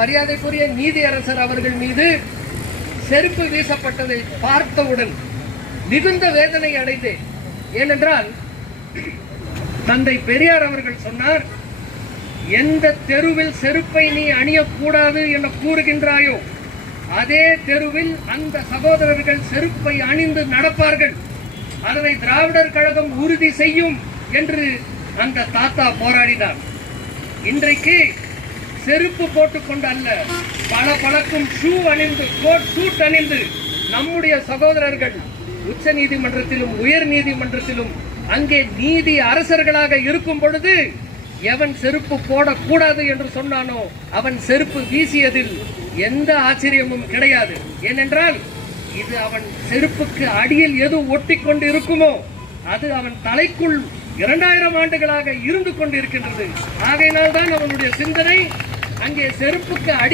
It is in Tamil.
மரியாதைக்குரிய நீதியரசர் அவர்கள் மீது செருப்பு வீசப்பட்டதை பார்த்தவுடன் மிகுந்த வேதனை அடைந்தேன் ஏனென்றால் தந்தை பெரியார் அவர்கள் சொன்னார் எந்த தெருவில் செருப்பை நீ அணியக்கூடாது என கூறுகின்றாயோ அதே தெருவில் அந்த சகோதரர்கள் செருப்பை அணிந்து நடப்பார்கள். அதனை திராவிடர் கழகம் உறுதி செய்யும் என்று அந்த தாத்தா போராடினார். இன்றைக்கு செருப்பு போட்டுக்கொண்டு அல்ல பல பழக்கும் ஷூ அணிந்து கோட் சூட் அணிந்து நம்முடைய சகோதரர்கள் உச்ச நீதிமன்றத்திலும் உயர் நீதிமன்றத்திலும் அங்கே நீதி அரசர்களாக இருக்கும் பொழுது எவன் செருப்பு போடக்கூடாது என்று சொன்னானோ அவன் செருப்பு வீசியதில் எந்த ஆச்சரியமும் கிடையாது. ஏனென்றால் இது அவன் செருப்புக்கு அடியில் எது ஒட்டி கொண்டு இருக்குமோ அது அவன் தலைக்குள் இரண்டாயிரம் ஆண்டுகளாக இருந்து கொண்டிருக்கின்றது. ஆகையினால் தான் அவனுடைய சிந்தனை அங்கே செருப்புக்கு அடி